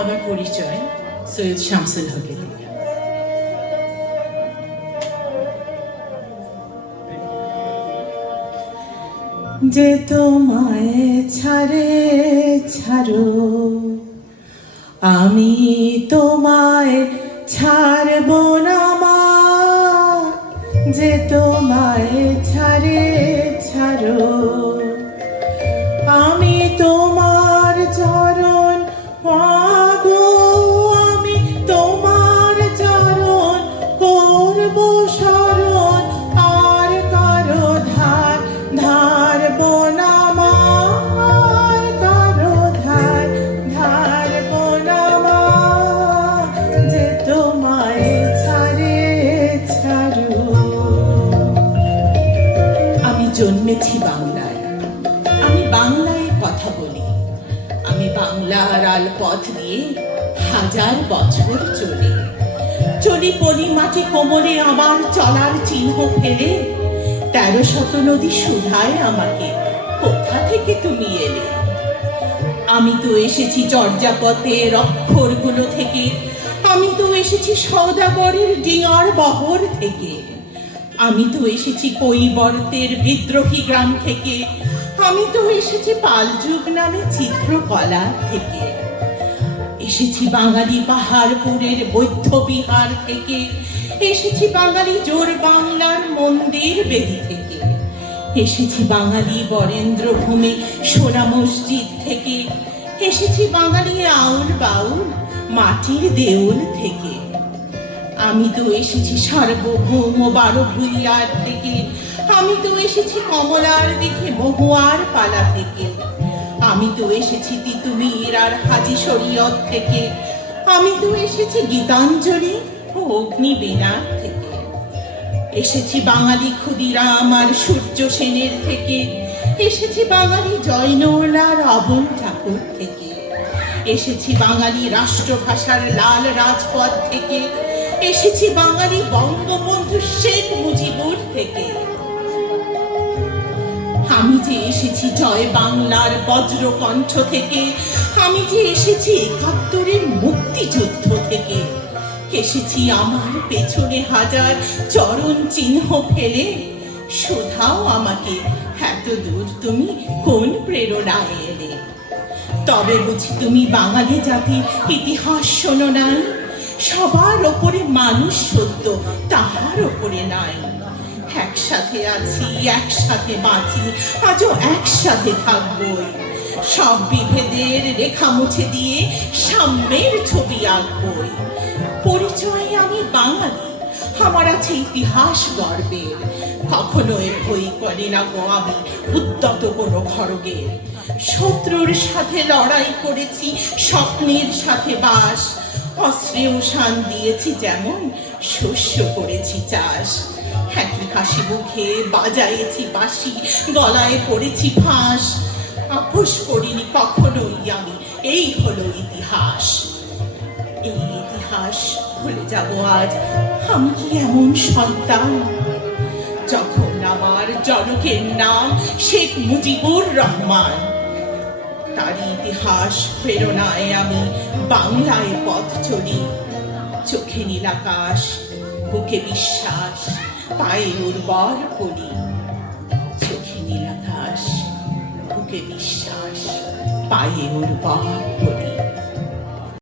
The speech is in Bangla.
আমার পরিচয় সৈয়দ শামসুল হকের। যে তোমায় ছাড়ে ছাড়ো, আমি তোমায় ছাড়ব না মা। যে তোমায় ছাড়ে ছাড়ো, আমি তোমার চরণ পাবো। আমি তোমার চরণ করব শরণ, আর কারো ধার ধারব না মা। আর কারো ধার ধারব না মা। যে তোমায় ছাড়ে ছাড়ো। আমি জন্মেছি বাংলায়, আমি বাংলায় কথা বলি। আমি বাংলার আলপথ দিয়ে হাজার বছর চলি। চলি পলি মাটি কোমরে আমার চলার চিহ্ন ফেলে। 1300 নদী শুধায় আমাকে, কোথা থেকে তুমি এলে? আমি তো এসেছি চর্যাপতের অক্ষরগুলো থেকে। আমি তো এসেছি সওদাগরের ডিঙার বহর থেকে। আমি তো এসেছি কৈবর্তের বিদ্রোহী গ্রাম থেকে। আমি তো এসেছি পালযুগ নামে চিত্রকলা থেকে। এসেছি বাঙালি পাহাড়পুরের বৌদ্ধ বিহার থেকে। এসেছি বাঙালি জোর বাংলার মন্দির বেদি থেকে। এসেছি বাঙালি বরেন্দ্র ভূমি সোনা মসজিদ থেকে। এসেছি বাঙালি আউল বাউল মাটির দেউল থেকে। আমি তো এসেছি সার্বভৌম 12 ভূঁইয়ার থেকে। আমি তো এসেছি কমলার দিকে মহুয়ার পালা থেকে। আমি তো এসেছি তিতুমির আর হাজি শরীয়ত থেকে। আমি তো এসেছি গীতাঞ্জলি ও অগ্নিবীণা থেকে। এসেছি বাঙালি ক্ষুদিরাম আর সূর্য সেনের থেকে। এসেছি বাঙালি জয়নুল আর অবন ঠাকুর থেকে। এসেছি বাঙালি রাষ্ট্রভাষার লাল রাজপথ থেকে। এসেছি বাঙালি বঙ্গবন্ধু শেখ মুজিবুর থেকে। আমি যে এসেছি জয় বাংলার বজ্রকণ্ঠ থেকে। আমি যে এসেছি 71-এর মুক্তিযুদ্ধ থেকে। এসেছি আমার পেছনে হাজার চরণ চিহ্ন ফেলে। শোধাও আমাকে, এত দূর তুমি কোন প্রেরণায় এলে? তবে বুঝি তুমি বাঙালি জাতির ইতিহাস শোনো নাই? সবার ওপরে মানুষ সত্য, তাহার ওপরে নাই। একসাথে আছি, একসাথে বাঁচি, আজও একসাথে থাকবই। সব বিভেদের রেখা মুছে দিয়ে সাম্যের ছবি আঁকবই। পরিচয় আমি বাঙালি, আমার আছে ইতিহাস গর্বের। কখনো এর বই করি না গো আমি উদ্যত কোনো খড়গের। শত্রুর সাথে লড়াই করেছি, স্বপ্নের সাথে বাস। অস্ত্রে উষান দিয়েছি যেমন, শস্য করেছি চাষ। একই হাসি মুখে বাজাইছি বাঁশি, গলায় পড়েছি ফাঁস। আপোষ করিনি কখনোই আমি, এই হলো ইতিহাস। এই ইতিহাস ভুলে যাব আজ আমি কি এমন সন্তান? যখন আমার জনকের নাম শেখ মুজিবুর রহমান। তার ইতিহাস প্রেরণায় আমি বাংলায় পথ চলি। চোখে নীল আকাশ, বুকে বিশ্বাস, পায়ে উর্বর করি। চোখে নীল আকাশ, বুকে বিশ্বাস, পায়ে উর্বর করি।